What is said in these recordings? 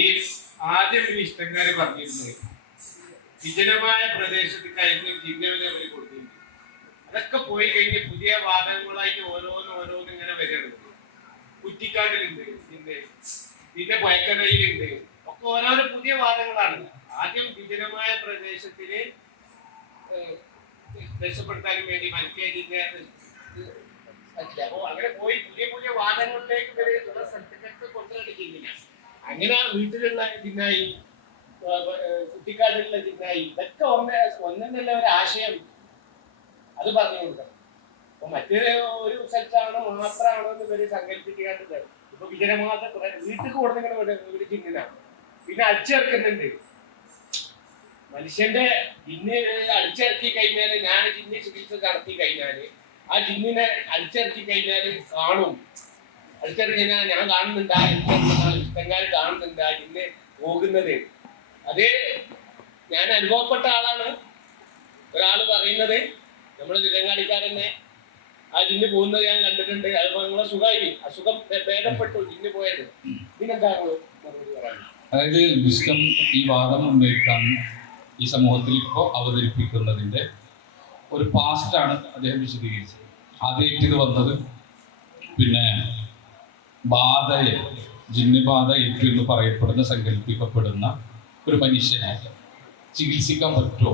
ഈ ആദ്യം ഇഷ്ടക്കാര് പറഞ്ഞിരുന്നത് വിജനമായ പ്രദേശത്തേക്കായിരുന്നു ജില്ലകളെ അവർ കൊടുത്തിരുന്നത്. അതൊക്കെ പോയി കഴിഞ്ഞ് പുതിയ വാദങ്ങളായിട്ട് ഓരോന്ന് ഇങ്ങനെ വരുന്നുണ്ട്. കുറ്റിക്കാട്ടിലുണ്ട്, പിന്നെ വയക്കടയിലുണ്ട്, ഒക്കെ ഓരോരോ പുതിയ വാദങ്ങളാണ്. ആദ്യം വിജനമായ പ്രദേശത്തില് രക്ഷപ്പെടുത്താനും വേണ്ടി മൽക്കേജിന്റെ അപ്പൊ അങ്ങനെ പോയി പുതിയ വാദങ്ങളിലേക്ക് സർട്ടിഫിക്കറ്റ് കൊണ്ടുനടക്കുന്നില്ല. അങ്ങനെ വീട്ടിലുള്ള ജിന്നായി, കുട്ടിക്കാട്ടിലുള്ള ജിന്നായി, ഇതൊക്കെ ഒന്നെന്നല്ല ഒരു ആശയം അത് പറഞ്ഞു കൊടുക്കണം. അപ്പൊ മറ്റൊരു ഒരു സ്ഥലത്താണോ മാത്രമാണോ എന്ന് ഇവര് സങ്കല്പിക്കാറുണ്ട്. ഇപ്പൊ വിജനമാത വീട്ടിൽ കൊടുക്കുന്ന ഒരു ജിന്നിനാണ്. പിന്നെ അടിച്ചിറക്കുന്നുണ്ട്. മനുഷ്യന്റെ ജിന്ന് അടിച്ചിറക്കി കഴിഞ്ഞാല്, ഞാൻ ജിന്നെ ചികിത്സ നടത്തി കഴിഞ്ഞാല് ആ ജിന്നിനെ അടിച്ചിറക്കി കഴിഞ്ഞാല് കാണും. അടിച്ചിറക്കി ഞാൻ കാണുന്നുണ്ട്, ഇഷ്ടങ്കാൽ കാണുന്നുണ്ട് ആ ജിന്നെ പോകുന്നത്. അത് ഞാൻ അനുഭവപ്പെട്ട ആളാണ്. ഒരാള് പറയുന്നത് നമ്മള് തിരങ്ങാടിക്കാരനെ ആ ജിന്ന് പോകുന്നത് ഞാൻ കണ്ടിട്ടുണ്ട്. അത് നിങ്ങളെ സുഖമായി, അസുഖം ഭേദപ്പെട്ടു ജിന്ന് പോയത്. ഇതിനെന്താണ് മറുപടി പറയാൻ? അതായത് വിസ്ഡം ഈ വാദം ഉന്നയിക്കാൻ ഈ സമൂഹത്തിൽ ഇപ്പോൾ അവതരിപ്പിക്കുന്നതിൻ്റെ ഒരു പാസ്റ്റാണ് അദ്ദേഹം വിശദീകരിച്ചത്. ആദ്യമായിട്ട് ഇത് വന്നത് പിന്നെ ബാധയെ, ജിന്നുബാധ ഏറ്റു എന്ന് പറയപ്പെടുന്ന സങ്കല്പിക്കപ്പെടുന്ന ഒരു മനുഷ്യനെ ചികിത്സിക്കാൻ പറ്റുമോ,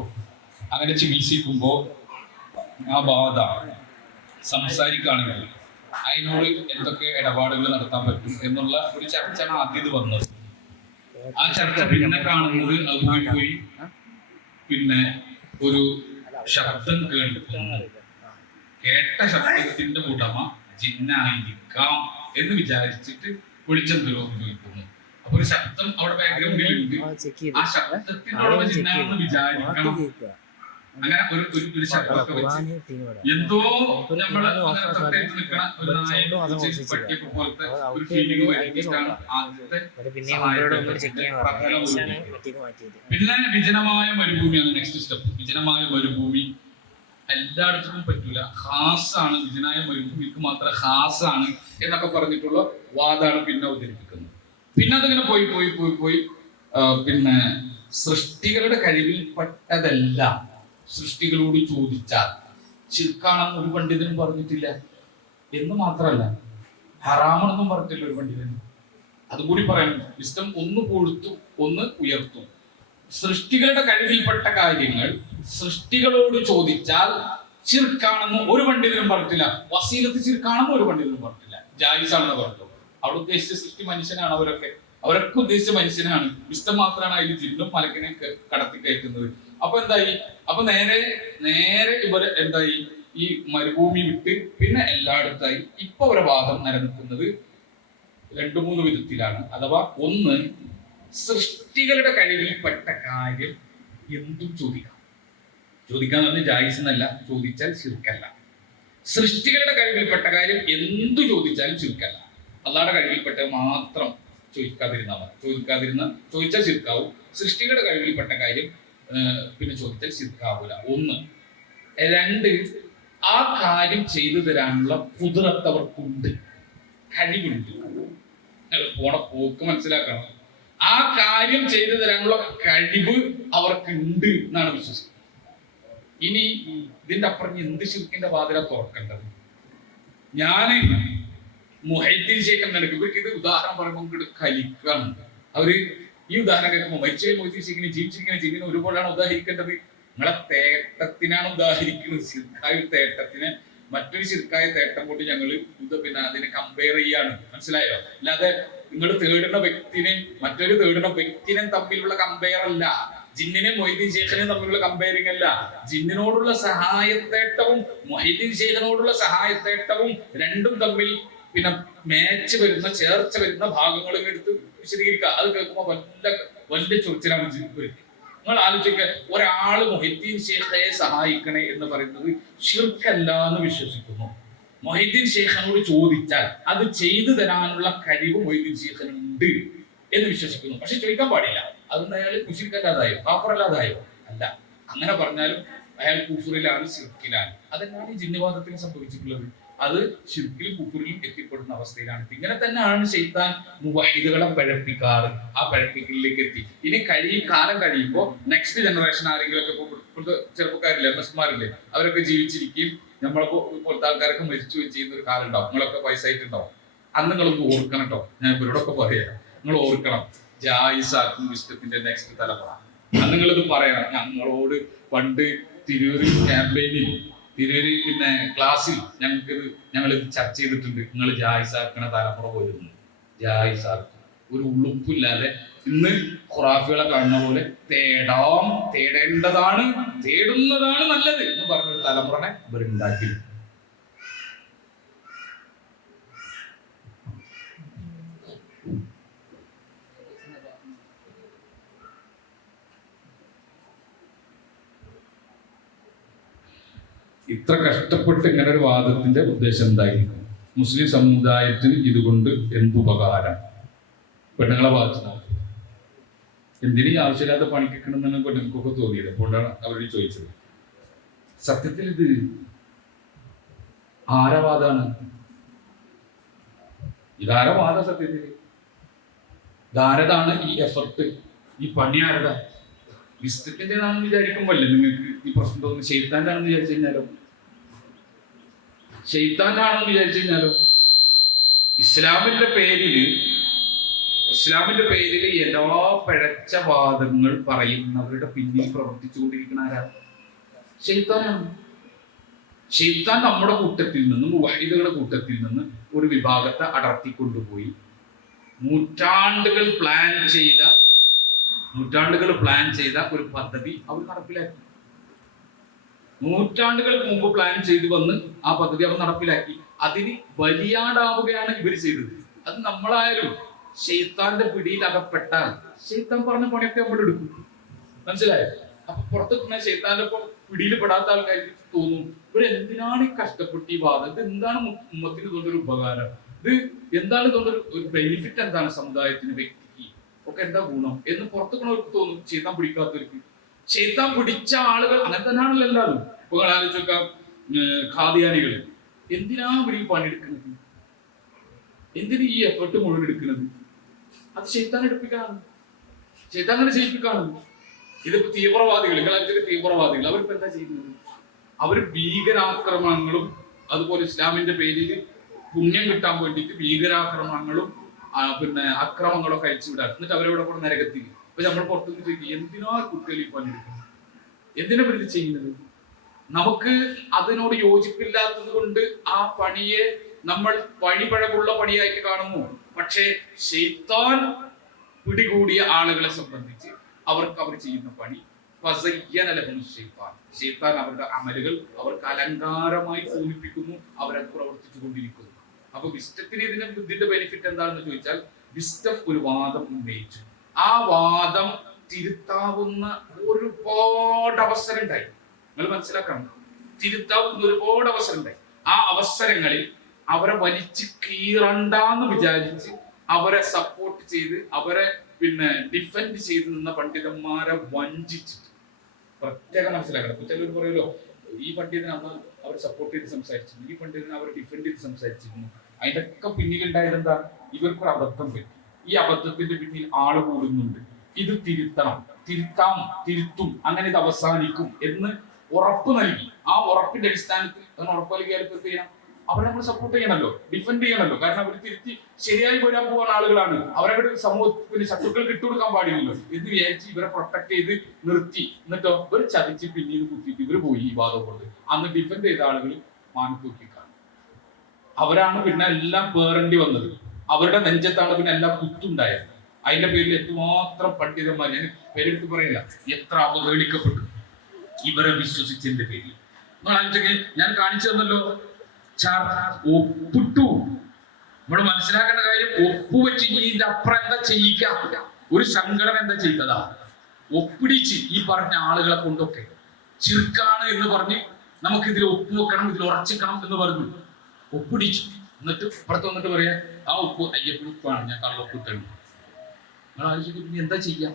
അങ്ങനെ ചികിത്സിക്കുമ്പോൾ ആ ബാധ സംസാരിക്കുകയാണെങ്കിൽ അതിനോട് എന്തൊക്കെ ഇടപാടുകൾ നടത്താൻ പറ്റും എന്നുള്ള ഒരു ചർച്ചയാണ് ആദ്യം ഇത് വന്നത്. ആ ചർച്ച പിന്നെ കാണുന്നത് അതുമായി പോയി പിന്നെ ഒരു ശബ്ദം കേട്ട ശബ്ദത്തിന്റെ ഉടമ ജിന്നായിരിക്കാം എന്ന് വിചാരിച്ചിട്ട് വെളിച്ചം തരുമോ ഉപയോഗിക്കുന്നു. അപ്പൊ ഒരു ശബ്ദം അവിടെ ബാക്ക്ഗ്രൗണ്ടിലുണ്ട്, ആ ശബ്ദത്തിന്റെ ഉടമ ജിന്നാണെന്ന് വിചാരിക്കണം. അങ്ങനെ ഒരു ശബ്ദമൊക്കെ വെച്ച് എന്തോ നമ്മള് നിൽക്കണ ഒരു പട്ടിയൊക്കെ പോലത്തെ ഒരു ഫീലിംഗ് വരുത്തിയിട്ടാണ് ആദ്യത്തെ. പിന്നെ വിജനമായ മരുഭൂമിയാണ് നെക്സ്റ്റ് സ്റ്റെപ്പ്. വിജനമായ മരുഭൂമി എല്ലായിടത്തും പറ്റൂല, ഹാസാണ്, വിജനായ മരുഭൂമിക്ക് മാത്രം ഹാസാണ് എന്നൊക്കെ പറഞ്ഞിട്ടുള്ള വാദമാണ് പിന്നെ അവതരിപ്പിക്കുന്നത്. പിന്നെ അതിങ്ങനെ പോയി പിന്നെ സൃഷ്ടികളുടെ കഴിവിൽ പെട്ടതല്ല സൃഷ്ടികളോട് ചോദിച്ചാൽ ശിർക്കാണെന്ന് ഒരു പണ്ഡിതനും പറഞ്ഞിട്ടില്ല എന്ന് മാത്രമല്ല ഹറാമാണെന്നും പറഞ്ഞിട്ടില്ല ഒരു പണ്ഡിതനും. അതുകൂടി പറയാൻ ഇഷ്ടം ഒന്ന് പൊഴുത്തും ഒന്ന് ഉയർത്തും. സൃഷ്ടികളുടെ കഴിവിൽപ്പെട്ട കാര്യങ്ങൾ സൃഷ്ടികളോട് ചോദിച്ചാൽ ശിർക്കാണെന്ന് ഒരു പണ്ഡിതനും പറഞ്ഞിട്ടില്ല. വസീലത്ത് ശിർക്കാണെന്ന് ഒരു പണ്ഡിതനും പറഞ്ഞിട്ടില്ല. ജായിസാണെന്ന് പറഞ്ഞു. അവിടെ ഉദ്ദേശിച്ച സൃഷ്ടി മനുഷ്യനാണ്. അവരൊക്കെ ഉദ്ദേശിച്ച മനുഷ്യനാണ്. ഇഷ്ടം മാത്രമാണ് അതിൽ ജിന്നും മലക്കിനെ കടത്തി കയറ്റുന്നത്. അപ്പൊ എന്തായി? അപ്പൊ നേരെ ഇവര് എന്തായി? ഈ മരുഭൂമി വിട്ട് പിന്നെ എല്ലായിടത്തായി. ഇപ്പൊ ഒരു വാദം നിലനിൽക്കുന്നത് 2-3 വിധത്തിലാണ്. അഥവാ ഒന്ന്, സൃഷ്ടികളുടെ കഴിവിൽപ്പെട്ട കാര്യം എന്തും ചോദിക്കാന്ന് പറഞ്ഞാൽ ജായിസ് എന്നല്ല, ചോദിച്ചാൽ ശിർക്കല്ല. സൃഷ്ടികളുടെ കഴിവിൽപ്പെട്ട കാര്യം എന്തു ചോദിച്ചാലും ശിർക്കല്ല. അള്ളാഹുടെ കഴിവിൽപ്പെട്ട മാത്രം ചോദിക്കാതിരുന്നാൽ മതി. ചോദിച്ചാൽ ശിർക്കാവും. സൃഷ്ടികളുടെ കഴിവിൽപ്പെട്ട കാര്യം പിന്നെ ചോദിച്ചാൽ ശിർക്കാവൂല. ഒന്ന്. 2, ആ കാര്യം ചെയ്തു തരാനുള്ള കുദ്റത്ത് അവർക്കുണ്ട്, കഴിവുണ്ട്. പോണ പോക്ക് മനസ്സിലാക്കണം. ആ കാര്യം ചെയ്തു തരാനുള്ള കഴിവ് അവർക്കുണ്ട് എന്നാണ് വിശ്വസിക്കുന്നത്. ഇനി ഇതിന്റെ അപ്പുറം എന്ത് ശിർക്കിന്റെ വാതില തുറക്കേണ്ടത്? ഞാൻ മുഹൈദ്ദീൻ ശൈഖ് എന്നെടുക്കും. ഇവർക്ക് ഇത് ഉദാഹരണം പറയുമ്പോൾ കലിക്കാണ്. അവര് ഈ ഉദാഹരണം കേൾക്കുമ്പോൾ മരിച്ച മൊയ്തീൻ ശൈഖിനെ ജീവിച്ചിരിക്കുന്ന ജിന്നിനെ ഒരുപോലെയാണ് ഉദാഹരിക്കേണ്ടത്. നിങ്ങളെ തേട്ടത്തിനാണ് ഉദാഹരിക്കുന്നത്. ശിർക്കായ തേട്ടത്തിനെ മറ്റൊരു ശിർക്കായ തേട്ടം കൊണ്ട് ഞങ്ങൾ പിന്നെ അതിനെ കമ്പയർ ചെയ്യാണ്. മനസ്സിലായോ? അല്ലാതെ നിങ്ങൾ തേടുന്ന വ്യക്തിനെയും മറ്റൊരു തേടുന്ന വ്യക്തിനെയും തമ്മിലുള്ള കമ്പയർ അല്ല. ജിന്നിനെ മൊയ്തീൻ ശൈഖിനെയും തമ്മിലുള്ള കമ്പയറിംഗ് അല്ല. ജിന്നിനോടുള്ള സഹായത്തേട്ടവും മൊയ്തീൻ ശൈഖിനോടുള്ള സഹായത്തേട്ടവും രണ്ടും തമ്മിൽ പിന്നെ മേച്ച് വരുന്ന ചേർച്ച വരുന്ന ഭാഗങ്ങളും എടുത്ത് വിശദീകരിക്കുക. അത് കേൾക്കുമ്പോൾ വലിയ ചൊറിച്ചിലാണ് വരുന്നത്. നിങ്ങൾ ആലോചിക്കുക, ഒരാള് മൊഹീദ്ദീൻ ശൈഖയെ സഹായിക്കണേ എന്ന് പറയുന്നത് ശിർക്കല്ല എന്ന് വിശ്വസിക്കുന്നു. മൊഹീദ്ദീൻ ശൈഖിനോട് ചോദിച്ചാൽ അത് ചെയ്തു തരാനുള്ള കഴിവ് മൊഹീദ്ദീൻ ശൈഖിനുണ്ട് എന്ന് വിശ്വസിക്കുന്നു. പക്ഷെ ചോദിക്കാൻ പാടില്ല. അതുകൊണ്ട് അയാൾ മുശ്രിക്കല്ലാതായോ, കാഫറല്ലാതായോ? അല്ല. അങ്ങനെ പറഞ്ഞാലും അയാൾ കുഫറിലാണ്, ശിർക്കിലാണ്. അതെന്നാണ് ഈ ജിന്നവാദത്തിന് സംഭവിച്ചിട്ടുള്ളത്. അത് ശിർക്കിലും കുഫറിലും എത്തിപ്പെടുത്തും. നഷ്ടപ്പെടുന്ന അവസ്ഥയിലാണ്. ഇങ്ങനെ തന്നെയാണ് ശൈത്താൻ മുവഹിദുകളെ പഴപ്പിക്കാറ്. ആ പഴപ്പിക്കലിലേക്ക് എത്തി. ഇനി കാലം കഴിയുമ്പോൾ നെക്സ്റ്റ് ജനറേഷൻ ആരെങ്കിലും ഒക്കെ ഇപ്പോഴത്തെ ചെറുപ്പക്കാരില്ലേ, എംഎസ്മാരില്ലേ, അവരൊക്കെ ജീവിച്ചിരിക്കുകയും നമ്മളൊക്കെ പോലത്തെ ആൾക്കാരൊക്കെ മരിച്ചു ചെയ്യുന്ന ഒരു കാലം ഉണ്ടാവും. നിങ്ങളൊക്കെ വയസ്സായിട്ടുണ്ടാവും. അന്ന് നിങ്ങളൊന്ന് ഓർക്കണം കേട്ടോ. ഞാൻ ഇവരോടൊക്കെ പറയാം, നിങ്ങൾ ഓർക്കണം, ജായിസാക്കും വിസ്ഡത്തിന്റെ നെക്സ്റ്റ് തലമുറ. അന്ന് നിങ്ങളിത് പറയണം. ഞങ്ങളോട് പണ്ട് തിരൂര് ക്യാമ്പയിനിൽ, തിരൂര് പിന്നെ ക്ലാസ്സിൽ ഞങ്ങൾ ചർച്ച ചെയ്തിട്ടുണ്ട്. നിങ്ങൾ ജായിസാക്കണ തലമുറ പോയിരുന്നു. ജായിസാക്കും ഒരു ഉളുപ്പില്ലാതെ ഇന്ന് ഖുറാഫികളെ കാണുന്ന പോലെ തേടേണ്ടതാണ്, തേടുന്നതാണ് നല്ലത് എന്ന് പറഞ്ഞൊരു തലമുറനെ ഇവരുണ്ടാക്കി. ഇത്ര കഷ്ടപ്പെട്ട് ഇങ്ങനെ ഒരു വാദത്തിന്റെ ഉദ്ദേശം എന്തായിരിക്കും? മുസ്ലിം സമുദായത്തിന് ഇതുകൊണ്ട് എന്തുപകാരം? പെണ്ണുങ്ങളെ ഭാഗത്ത് എന്തിനീ ആവശ്യമില്ലാത്ത പണിക്കണമെന്നാണ് പെണ്ണുങ്ങൾക്കൊക്കെ തോന്നിയത്. അതുകൊണ്ടാണ് അവരോട് ചോദിച്ചത്. സത്യത്തിൽ ഇത് ആരവാദാണ്? ഇതാരവാദ? സത്യത്തിൽ ധാരതാണ് ഈ എഫർട്ട്, ഈ പണി ആരതാ? വിസ്തത്തിൻ്റെതാണെന്ന് വിചാരിക്കുമ്പോഴല്ലേ നിങ്ങൾക്ക് ഈ പ്രശ്നം തോന്നുന്നു? ശൈത്താൻ്റെ ആണെന്ന് വിചാരിച്ചു കഴിഞ്ഞാലോ? ശൈത്താനാണെന്ന് വിചാരിച്ചു കഴിഞ്ഞാലോ? ഇസ്ലാമിന്റെ പേരിൽ എല്ലാ പിഴച്ച വാദങ്ങൾ പറയുന്നവരുടെ പിന്നിൽ പ്രവർത്തിച്ചുകൊണ്ടിരിക്കുന്ന ആരാ? ശൈത്താനാണ്. ശൈത്താൻ നമ്മുടെ കൂട്ടത്തിൽ നിന്നും, മുവഹിദുകളുടെ കൂട്ടത്തിൽ നിന്ന് ഒരു വിഭാഗത്തെ അടർത്തിക്കൊണ്ടുപോയി നൂറ്റാണ്ടുകൾ പ്ലാൻ ചെയ്ത ഒരു പദ്ധതി അവർ നടപ്പിലാക്കി. നൂറ്റാണ്ടുകൾക്ക് മുമ്പ് പ്ലാൻ ചെയ്ത് വന്ന് ആ പദ്ധതി അവർ നടപ്പിലാക്കി. അതിന് ബലിയാടാവുകയാണ് ഇവർ ചെയ്തത്. അത് നമ്മളായാലും ശൈത്താന്റെ പിടിയിൽ അകപ്പെട്ടാൽ ശൈത്താൻ പറഞ്ഞ പണിയൊക്കെ നമ്മൾ എടുക്കും. മനസ്സിലായോ? അപ്പൊ പുറത്ത് ശൈത്താന്റെ പിടിയിൽ പെടാത്ത ആൾക്കാർക്ക് തോന്നും, ഇവർ എന്തിനാണ് ഈ കഷ്ടപ്പെട്ട് ഈ വാദം? ഇത് എന്താണ് ഉമ്മത്തിന് ഇതുകൊണ്ടൊരു ഉപകാരം? ഇത് എന്താണ് ഇതുകൊണ്ടൊരു ബെനിഫിറ്റ്? എന്താണ് സമുദായത്തിന്, വ്യക്തിക്ക് ഒക്കെ എന്താ ഗുണം എന്ന് പുറത്തുള്ളവർക്ക് തോന്നും. ശൈത്താൻ പിടിക്കാത്തവർക്ക്. ശൈത്താൻ പിടിച്ച ആളുകൾ അങ്ങനെ തന്നെയാണല്ലോ എല്ലാവരും. ഇപ്പൊ ആലോചിച്ചൊക്കെ ഖാദിയാനികൾ എന്തിനാ ഇവർ ഈ പണിയെടുക്കുന്നത്? എന്തിനു ഈ എഫർട്ട് മുഴുവൻ എടുക്കുന്നത്? അത് ശൈത്താൻ എടുപ്പിക്കാണ്, ശൈത്താൻ ചെയ്യിപ്പിക്കാണ്. ഇതിപ്പോ തീവ്രവാദികൾ അവരിപ്പോ എന്താ ചെയ്യുന്നത്? അവർ ഭീകരാക്രമണങ്ങളും അതുപോലെ ഇസ്ലാമിന്റെ പേരിൽ പുണ്യം കിട്ടാൻ വേണ്ടിയിട്ട് ഭീകരാക്രമണങ്ങളും പിന്നെ അക്രമങ്ങളൊക്കെ അയച്ചു വിടാം. എന്നിട്ട് അവരവിടെ കൂടെ നരകത്തിൽ. അപ്പൊ നമ്മൾ പുറത്തുനിന്ന് ചോദിക്കും, എന്തിനാ കുട്ടികൾ ഈ പണിയെടുക്കുന്നത്? എന്തിനാ ഇത് ചെയ്യുന്നത്? നമുക്ക് അതിനോട് യോജിപ്പില്ലാത്തത് കൊണ്ട് ആ പണിയെ നമ്മൾ വഴിപഴകുള്ള പണിയായിട്ട് കാണുന്നു. പക്ഷേ ശൈത്താൻ പിടികൂടിയ ആളുകളെ സംബന്ധിച്ച് അവർക്ക് അവർ ചെയ്യുന്ന പണി ശൈത്താൻ അവരുടെ അമലുകൾ അവർക്ക് അലങ്കാരമായി തോന്നിപ്പിക്കുന്നു. അവരത് പ്രവർത്തിച്ചു കൊണ്ടിരിക്കുന്നു. അപ്പൊ വിസ്റ്റത്തിന് ഇതിന്റെ ബെനിഫിറ്റ് എന്താണെന്ന് ചോദിച്ചാൽ, വിസ്റ്റം ഒരു വാദം ഉന്നയിച്ചു. ആ വാദം തിരുത്താവുന്ന ഒരുപാട് അവസരം ഉണ്ടായി. നിങ്ങൾ മനസ്സിലാക്കണം, തിരുത്താവുന്ന ഒരുപാട് അവസരം ഉണ്ടായി. ആ അവസരങ്ങളിൽ അവരെ വലിച്ചു കീറണ്ടെന്ന് വിചാരിച്ച് അവരെ സപ്പോർട്ട് ചെയ്ത് അവരെ പിന്നെ ഡിഫെൻഡ് ചെയ്ത് നിന്ന പണ്ഡിതന്മാരെ വഞ്ചിച്ചിട്ട് പ്രത്യേകം മനസ്സിലാക്കണം. ചിലർ പറയുമല്ലോ, ഈ പണ്ഡിതനാണ് അവർ സപ്പോർട്ട് ചെയ്ത് സംസാരിച്ചിരുന്നു, ഈ പണ്ഡിതനെ അവർ ഡിഫെൻഡ് ചെയ്ത് സംസാരിച്ചിരുന്നു. അതിന്റെ ഒക്കെ പിന്നിലുണ്ടായത് എന്താ? ഇവർക്കൊരു അബദ്ധം പറ്റി. ഈ അബദ്ധത്തിന്റെ പിന്നിൽ ആള് കൂടുന്നുണ്ട്. ഇത് തിരുത്തും, അങ്ങനെ ഇത് അവസാനിക്കും എന്ന് ഉറപ്പ് നൽകി. ആ ഉറപ്പിന്റെ അടിസ്ഥാനത്തിൽ ഉറപ്പ് നൽകിയാൽ ചെയ്യണം, അവരെ നമ്മൾ സപ്പോർട്ട് ചെയ്യണമല്ലോ, ഡിഫെൻഡ് ചെയ്യണമല്ലോ. കാരണം അവർ തിരുത്തി ശരിയായി വരാൻ പോകുന്ന ആളുകളാണ്. അവരവരുടെ സമൂഹത്തിന് ശത്രുക്കൾക്ക് ഇട്ടുകൊടുക്കാൻ പാടില്ലല്ലോ എന്ന് വിചാരിച്ച് ഇവരെ പ്രൊട്ടക്ട് ചെയ്ത് നിർത്തി. എന്നിട്ടോ ഇവർ ചതിച്ച് പിന്നീട് കുത്തിയിട്ട് ഇവർ പോയി ഈ വാദം കൊണ്ട്. അന്ന് ഡിഫെൻഡ് ചെയ്ത ആളുകൾ മാനത്തൂക്കിക്കാണ്. അവരാണ് പിന്നെ എല്ലാം പേറേണ്ടി വന്നത്. അവരുടെ നെഞ്ചത്താണ് പിന്നെ എല്ലാം കുത്തുണ്ടായത്. അതിന്റെ പേരിൽ എത്രമാത്രം പണ്ഡിതന്മാർ, ഞാൻ പേരെടുത്ത് പറയില്ല, എത്ര അവഹേളിക്കപ്പെട്ടു ഇവരെ വിശ്വസിച്ചതിന്റെ പേരിൽ. ഞാൻ കാണിച്ചു തന്നല്ലോ, ഒപ്പിട്ടു. നമ്മൾ മനസ്സിലാക്കേണ്ട കാര്യം, ഒപ്പുവെച്ച് ഇതിന്റെ അപ്പുറം എന്താ ചെയ്യിക്കാം? ഒരു സംഘടന എന്താ ചെയ്തതാ? ഒപ്പിടിച്ച് ഈ പറഞ്ഞ ആളുകളെ കൊണ്ടൊക്കെ ചിർക്കാണ് എന്ന് പറഞ്ഞ് നമുക്കിതിൽ ഒപ്പുവെക്കണം, ഇതിൽ ഉറച്ചിക്കണം എന്ന് പറഞ്ഞു ഒപ്പിടിച്ചു. എന്നിട്ട് ഇപ്പുറത്ത് വന്നിട്ട് പറയാ, ആ ഉപ്പ് അയ്യപ്പൻ ഉപ്പാണ്, ഞാൻ കള്ളൊപ്പിട്ടുണ്ട്. നിങ്ങൾ ആലോചിക്കും, എന്താ ചെയ്യാം?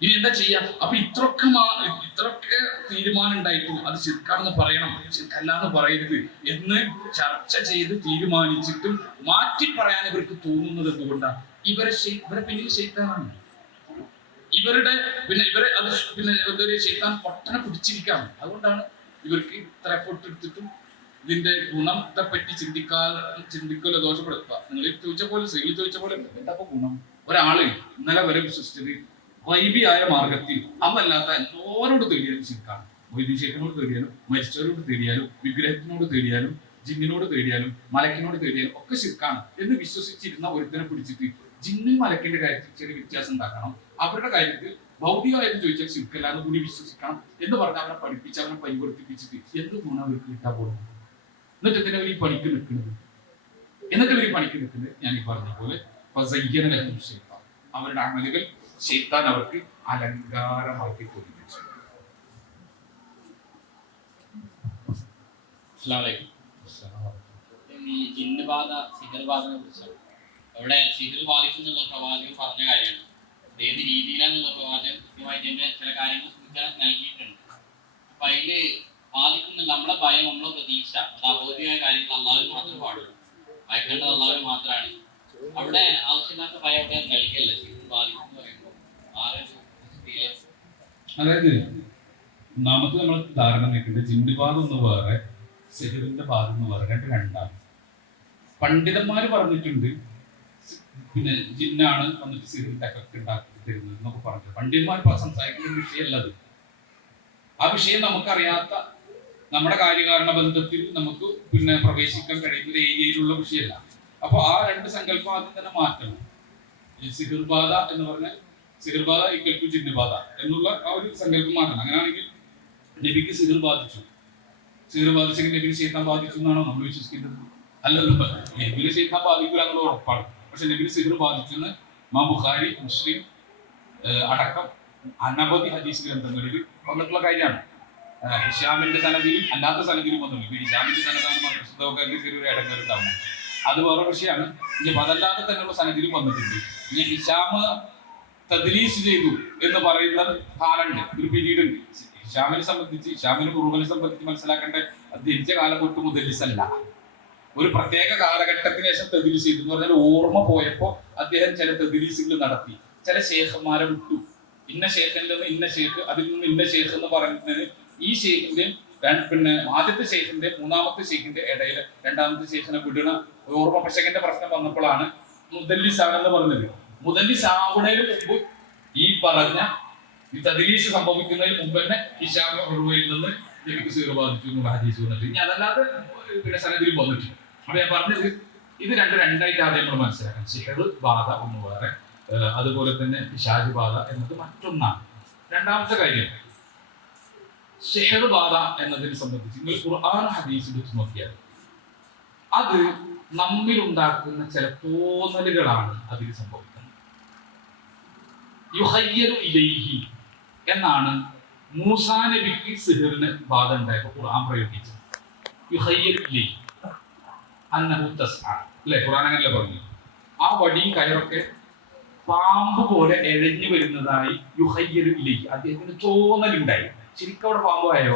ഇനി എന്താ ചെയ്യാ? അപ്പൊ ഇത്രയൊക്കെ തീരുമാനം ഉണ്ടായിട്ടും അത് ശിർക്കാണെന്ന് പറയണം, ശിർക്കല്ലാന്ന് പറയരുത് എന്ന് ചർച്ച ചെയ്ത് തീരുമാനിച്ചിട്ടും മാറ്റി പറയാൻ ഇവർക്ക് തോന്നുന്നത് എന്തുകൊണ്ടാണ്? ഇവരെ പിന്നിൽ ശൈത്താനാണ്. ഇവരെ അത് എന്തൊരു ശൈത്താൻ പൊട്ടനെ പിടിച്ചിരിക്കാണ്. അതുകൊണ്ടാണ് ഇവർക്ക് ഇത്ര എഫോർട്ട് എടുത്തിട്ടും ഇതിന്റെ ഗുണത്തെ പറ്റി ചിന്തിക്കലോ ദോഷപ്പെടുത്തുക. നിങ്ങൾ ചോദിച്ച പോലെ എന്താ ഗുണം? ഒരാള് ഇന്നലെ വരെ വിശ്വസിച്ചത് വൈബിയായ മാർഗത്തിൽ അതല്ലാത്ത എല്ലാവരോട് തേടിയാലും ശിർക്കാണ്. വൈദ്യശേഖരനോട് തേടിയാലും, മരിച്ചവരോട് തേടിയാലും, വിഗ്രഹത്തിനോട് തേടിയാലും, ജിന്നിനോട് തേടിയാലും, മലക്കിനോട് തേടിയാലും ഒക്കെ ശിർക്കാണ് എന്ന് വിശ്വസിച്ചിരുന്ന ഒരുത്തനെ പിടിച്ചിട്ട് ജിന്നും മലക്കിന്റെ കാര്യത്തിൽ ചെറിയ വ്യത്യാസം ഉണ്ടാക്കണം, അവരുടെ കാര്യത്തിൽ ഭൗതികമായിട്ട് ചോദിച്ചാൽ ശിർക്കല്ല എന്ന് കൂടി വിശ്വസിക്കണം എന്ന് പറഞ്ഞ് അവനെ പഠിപ്പിച്ച് അവനെ പരിവർത്തിപ്പിച്ചിട്ട് എന്ത് ഗുണം അവർക്ക് കിട്ടാൻ പോകുന്നു? എന്നിട്ട് എന്തിനാ ഇവർ ഈ പണിക്ക് നിൽക്കുന്നത്? ഞാൻ ഈ പറഞ്ഞ പോലെ അവരുടെ അമലുകൾ ശൈത്താൻ അവർക്ക് അലങ്കാരമാക്കി തോന്നിപ്പിച്ചു. ഈ ജിന്നുബാധ, സിഹർബാധനെ കുറിച്ചാണ്. അവിടെ സിഹർ ബാധിക്കുന്നുള്ള പ്രവാചകൻ പറഞ്ഞ കാര്യമാണ്. ഏത് രീതിയിലാന്നുള്ള പ്രവാചകൻ കൃത്യമായിട്ട് തന്നെ ചില കാര്യങ്ങൾ സൂചന നൽകിയിട്ടുണ്ട്. അപ്പൊ അതില് ബാധിക്കുന്ന നമ്മളെ ഭയം, നമ്മളെ പ്രതീക്ഷ, അത് അബോധ്യമായ കാര്യങ്ങൾ അള്ളാഹുവിന് മാത്രമേ പാടുള്ളൂ. ഭയക്കേണ്ടത് അള്ളാഹുവിന് മാത്രമാണ്. അവിടെ ആവശ്യമില്ലാത്ത ഭയം അവിടെ നൽകല്ല. സിഹർ ബാധിക്കുന്നു പറയുമ്പോൾ അതായത് ഒന്നാമത് നമ്മൾ ധാരണ നിൽക്കുന്നത് ജിന്നുബാധ എന്ന് വേറെ, സിഹറിന്റെ ബാധ എന്ന് വേറെ, രണ്ടാണ്. പണ്ഡിതന്മാര് പറഞ്ഞിട്ടുണ്ട് പിന്നെ ജിന്നാണ് വന്നിട്ട് സിഹറിന്റെ എഫക്ട് ഉണ്ടാക്കി തരുന്നത് എന്നൊക്കെ പറഞ്ഞു. പണ്ഡിതന്മാർ സംസാരിക്കുന്ന വിഷയമല്ലത്. ആ വിഷയം നമുക്കറിയാത്ത, നമ്മുടെ കാര്യകാരണ ബന്ധത്തിൽ നമുക്ക് പിന്നെ പ്രവേശിക്കാൻ കഴിയുന്ന ഒരു ഏരിയയിലുള്ള വിഷയമല്ല. അപ്പൊ ആ രണ്ട് സങ്കല്പം ആദ്യം തന്നെ മാറ്റണം. ഈ സിഹർബാധ എന്ന് പറഞ്ഞാൽ സിഹർബാധ ഈക്വൽ ടു ജിന്നുബാധ എന്നുള്ള ആ ഒരു സങ്കല്പം മാറ്റണം. അങ്ങനെയാണെങ്കിൽ നബിക്ക് സിഹർ ബാധിച്ചു, സിഹർ ബാധിച്ചെങ്കിൽ നബിന് ശൈത്താൻ ബാധിച്ചു എന്നാണോ നമ്മൾ വിശ്വസിക്കുന്നത്? അല്ലല്ലോ. നബിന് ശൈത്താൻ ബാധിക്കില്ല എന്നുള്ള ഉറപ്പാണ്. പക്ഷെ നബിന് സിഹർ ബാധിച്ചെന്ന് ഇമാം ബുഖാരി, മുസ്ലിം അടക്കം അനവധി ഹദീസ് ഗ്രന്ഥങ്ങളിൽ വന്നിട്ടുള്ള കാര്യമാണ്. ഹിഷാമിന്റെ സനദിലും അല്ലാത്ത സനദിലും വന്നിട്ടുണ്ട്. ഹിഷാമിന്റെ സനദാണ് മദ്രസക്കാർക്ക് ചെറിയൊരു ഇടങ്ങളുണ്ടാവുന്നത്, അത് വേറെ വിഷയമാണ്. ഇനി അതല്ലാതെ തന്നെയുള്ള സനദിലും വന്നിട്ടുണ്ട്. ഇനി ഹിഷാമ് തദ്ലീസ് ചെയ്തു എന്ന് പറയുന്ന കാലുണ്ട്, ഒരു പീരീഡ് ഉണ്ട്. ഹിഷാമിനെ സംബന്ധിച്ച്, ഹിഷാമിന് ഉറുവനെ സംബന്ധിച്ച് മനസ്സിലാക്കേണ്ട അത് ജനിച്ച കാലം തൊട്ട് മുദല്ലിസല്ല, ഒരു പ്രത്യേക കാലഘട്ടത്തിന് ശേഷം തദ്ലീസ് ചെയ്തു എന്ന് പറഞ്ഞാൽ ഓർമ്മ പോയപ്പോൾ അദ്ദേഹം ചില തദ്ലീസുകൾ നടത്തി, ചില ശേഖന്മാരെ വിട്ടു. ഇന്ന ശേഖന്റെ നിന്ന് ഇന്ന ശേഖ്, അതിൽ നിന്ന് ഇന്ന ശേഖ് എന്ന് പറയുന്നതിന് ഈ ശേഖിന്റെയും പിന്നെ ആദ്യത്തെ ശേഖിന്റെ മൂന്നാമത്തെ ശേഖിന്റെ ഇടയിൽ രണ്ടാമത്തെ ശേഖിനെ വിടണ ഓർമ്മ പശകന്റെ പ്രശ്നം വന്നപ്പോഴാണ് മുദല്ലിസ് ആണെന്ന് പറഞ്ഞത്. മുദല്ലിസ് ആവുന്നതിന് മുമ്പ് ഈ പറഞ്ഞ ഈ തദ്ലീസ് സംഭവിക്കുന്നതിന് മുമ്പ് തന്നെ ഹിശാം ഉറുവയിൽ നിന്ന് നബിക്ക് സിഹർ ബാധിച്ചു എന്നുള്ള ഹദീസ് വന്നിട്ട് ഇനി അതല്ലാതെ പിന്നെ സനദിൽ വന്നിട്ടുണ്ട്. അപ്പൊ ഞാൻ പറഞ്ഞത് ഇത് രണ്ടായിട്ട് ആദ്യം നമ്മൾ മനസ്സിലാക്കണം. സിഹർ ബാധ ഒന്ന് വേറെ, അതുപോലെ തന്നെ പിശാച് ബാധ എന്നത് മറ്റൊന്നാണ്. രണ്ടാമത്തെ കാര്യം സിഹർ ബാധ എന്നതിനെ സംബന്ധിച്ച് നിങ്ങൾ ഖുർആൻ ഹദീസ് എടുത്ത് നോക്കിയാൽ അത് നമ്മിൽ ഉണ്ടാക്കുന്ന ചില തോന്നലുകളാണ് അതിൽ സംഭവിക്കുന്നത്. യുഹയ്യലു ഇലൈഹി എന്നാണ് മൂസാ നബിക്ക് സിഹറിന് ബാധ ഉണ്ടായപ്പോൾ ഖുർആൻ പ്രയോഗിച്ചത്. യുഹയ്യലു ഇലൈഹി അന്നഹു തസ്അ, അല്ലേ? ഖുർആൻ അങ്ങനെയല്ലേ പറഞ്ഞു. ആ വടിയും കയറൊക്കെ പാമ്പ് പോലെ എഴഞ്ഞു വരുന്നതായി യുഹയ്യലു ഇലൈഹി അദ്ദേഹത്തിന് തോന്നലുണ്ടായി. ശരിക്കും അവിടെ പാമ്പായോ?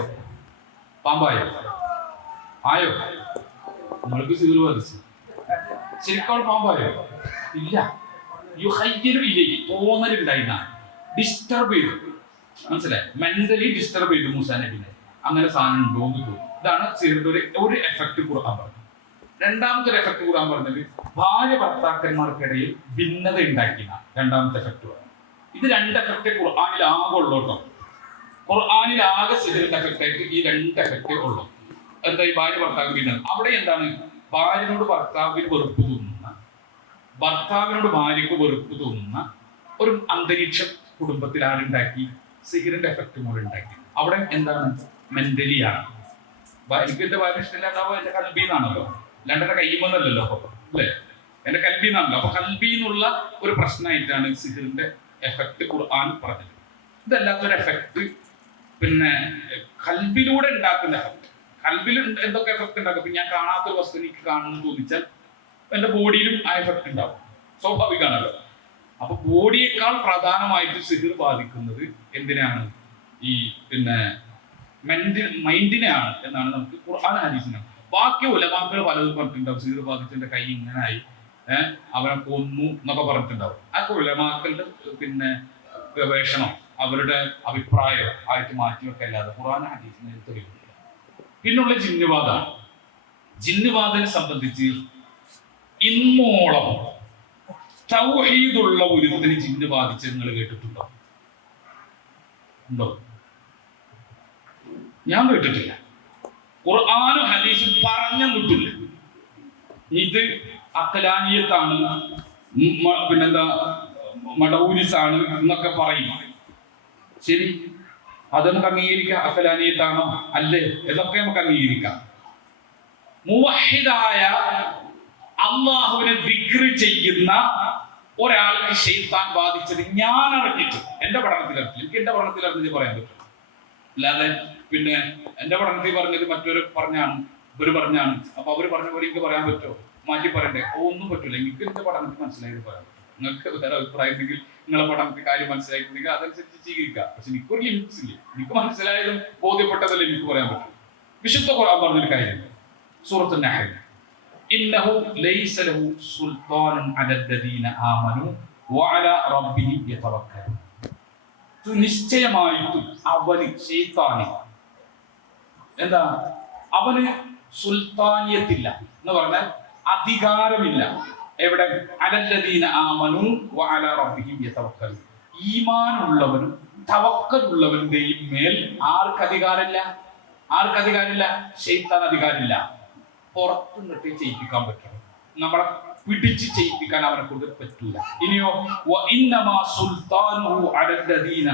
ആയോ? നമ്മൾക്ക് സിഹർ ബാധിച്ചു. ശരിക്കും അവിടെ പാമ്പായോ? ഇല്ല. യുഹയ്യലു ഇലൈഹി തോന്നലുണ്ടായിരുന്നാണ്. ഡിസ്റ്റർബ് ചെയ്തു, മനസ്സിലായി? മെന്റലി ഡിസ്റ്റർബ് ചെയ്തു മൂസാ നബിനെ. അങ്ങനെ സാധനം ഉണ്ടോ എന്ന് തോന്നി. ഇതാണ് സിഹറിന്റെ ഒരു എഫക്ട് ഖുർആൻ പറഞ്ഞത്. രണ്ടാമത്തെ ഒരു എഫക്ട് ഖുർആൻ പറഞ്ഞത് ഭാര്യ ഭർത്താക്കന്മാർക്കിടയിൽ ഭിന്നത ഉണ്ടാക്കിയ രണ്ടാമത്തെ എഫക്ട് പറഞ്ഞു. ഇത് രണ്ട് എഫക്റ്റ് ഖുർആനിൽ ആകെ ഉള്ളൂട്ടോ. ഖുർആനിൽ ആകെ സിഹറിന്റെ എഫക്റ്റ് ആയിട്ട് ഈ രണ്ട് എഫക്റ്റേ ഉള്ളൂ. എന്താ? ഈ ഭാര്യ ഭർത്താവ് ഭിന്നത. അവിടെ എന്താണ്? ഭാര്യനോട് ഭർത്താവിന് വെറുപ്പ് തോന്നുന്ന, ഭർത്താവിനോട് ഭാര്യക്ക് വെറുപ്പ് തോന്നുന്ന ഒരു അന്തരീക്ഷം കുടുംബത്തിൽ ആരുണ്ടാക്കി? സിഹറിന്റെ എഫക്റ്റ് മൂലം ഉണ്ടാക്കി. അവിടെ എന്താണ്? മെന്റലി ആണ്. എനിക്ക് എന്റെ ഭാര്യ ഇഷ്ടമില്ലാണ്ടാവുക എന്റെ കൽബീന്നാണല്ലോ, അല്ലാണ്ട് എന്റെ കയ്യുമെന്നല്ലോ, അല്ലേ? എന്റെ കൽബീന്നാണല്ലോ. അപ്പൊ കൽബീന്നുള്ള ഒരു പ്രശ്നമായിട്ടാണ് സിഹറിന്റെ എഫക്റ്റ് ഖുർആൻ പറഞ്ഞത്. ഇതല്ലാത്തൊരു എഫക്റ്റ് പിന്നെ കൽബിലൂടെ ഉണ്ടാക്കുന്ന എഫക്റ്റ്. കൽബിൽ എന്തൊക്കെ എഫക്റ്റ് ഉണ്ടാക്കും? ഇപ്പൊ ഞാൻ കാണാത്തൊരു വസ്തു എനിക്ക് കാണുന്നു തോന്നിച്ചാൽ എന്റെ ബോഡിയിലും ആ എഫക്റ്റ് ഉണ്ടാവും, സ്വാഭാവികമാണല്ലോ. അപ്പൊ ബോഡിയേക്കാൾ പ്രധാനമായിട്ട് സിഹിർ ബാധിക്കുന്നത് എന്തിനാണ്? ഈ മൈൻഡിനെയാണ് എന്നാണ് നമുക്ക് ഖുർആൻ ഹദീസിനാണ്. ബാക്കി ഉലമാക്കൾ പലതും പറഞ്ഞിട്ടുണ്ടാവും. സിഹിർ ബാധിച്ചതിന്റെ കൈ ഇങ്ങനായി, അവനെ കൊന്നു എന്നൊക്കെ പറഞ്ഞിട്ടുണ്ടാവും. അതൊക്കെ ഉലമാക്കളുടെ ഗവേഷണം, അവരുടെ അഭിപ്രായം ആയിട്ട് മാറ്റി വെക്കല്ലാതെ ഖുർആൻ ഹദീസിനെ തെളിവില്ല. പിന്നുള്ള ജിന്നുവാദമാണ്. ജിന്നുവാദനെ സംബന്ധിച്ച് ഇന്നോളം തൗഹീദുള്ള ഒരുത്തിന് ജിന്ന് ബാധിച്ച് നിങ്ങൾ കേട്ടിട്ടുണ്ടോ? ഉണ്ടോ? ഞാൻ കേട്ടിട്ടില്ല. ഖുർആനും ഹദീസും പറഞ്ഞിട്ടില്ല. ഇത് അഖലാനിയത്താണ്, പിന്നെന്താ മടവൂരിസാണ് എന്നൊക്കെ പറയും. ശരി, അത് നമുക്ക് അംഗീകരിക്കാം. അഖലാനിയത്താണോ അല്ലേ എന്നൊക്കെ നമുക്ക് അംഗീകരിക്കാം. മുവഹിദായ അള്ളാഹുവിനെ ദിക്ർ ചെയ്യുന്ന ഒരാൾക്ക് ശൈത്താൻ ബാധിച്ചത് ഞാൻ അറിഞ്ഞിട്ട് എന്റെ പഠനത്തിൽ അറിഞ്ഞില്ല. എനിക്ക് എന്റെ പഠനത്തിൽ അറിഞ്ഞത് പറയാൻ പറ്റും. അല്ലാതെ എന്റെ പഠനത്തിൽ പറഞ്ഞത് മറ്റൊരു പറഞ്ഞാണ്, ഇവര് പറഞ്ഞാണ്. അപ്പൊ അവര് പറഞ്ഞ പോലെ എനിക്ക് പറയാൻ പറ്റുമോ? മാറ്റി പറയണ്ടേ? ഒന്നും പറ്റില്ല. എനിക്ക് എന്റെ പഠനത്തിൽ മനസ്സിലായത് പറയാൻ പറ്റും. നിങ്ങൾക്ക് വേറെ അഭിപ്രായം ഉണ്ടെങ്കിൽ നിങ്ങളെ പഠനത്തിൽ കാര്യം മനസ്സിലായിട്ടുണ്ടെങ്കിൽ അതനുസരിച്ച് സ്വീകരിക്കാം. പക്ഷെ എനിക്കൊരു ലിമിറ്റ്സ് ഇല്ല. എനിക്ക് മനസ്സിലായതും ബോധ്യപ്പെട്ടതല്ലേ എനിക്ക് പറയാൻ പറ്റും. വിശുദ്ധ ഖുർആൻ പറഞ്ഞൊരു കാര്യം, സൂറത്ത് നഹൽ, ഇന്നഹു ലൈസ ലഹു സുൽത്താനുൻ അലല്ലദീന ആമനു വഅലാ റബ്ബിഹിം യതവക്കലൂൻ. നിശ്ചയമായിട്ടും അവന് ശൈത്താന് എന്താ? അവന് സുൽത്താനിയത്തില്ല എന്ന് പറഞ്ഞാൽ അധികാരമില്ല. എവിടെ? അലല്ലദീന ആമനു വഅലാ റബ്ബിഹിം യതവക്കലൂൻ. ഈമാനുള്ളവനും തവക്കലുള്ളവന്റെയും മേൽ ആർക്ക് അധികാരമില്ല? ശൈത്താൻ അധികാരമില്ല. പുറത്തു നിന്നിട്ട് ചെയ്യിപ്പിക്കാൻ പറ്റും. നമ്മളെ പിടിച്ച് ചെയ്യിപ്പിക്കാൻ അവനെ കൊണ്ട് പറ്റൂല. ഇനിയോ വഇന്നമാ സുൽത്താനുഹു അലല്ലദീന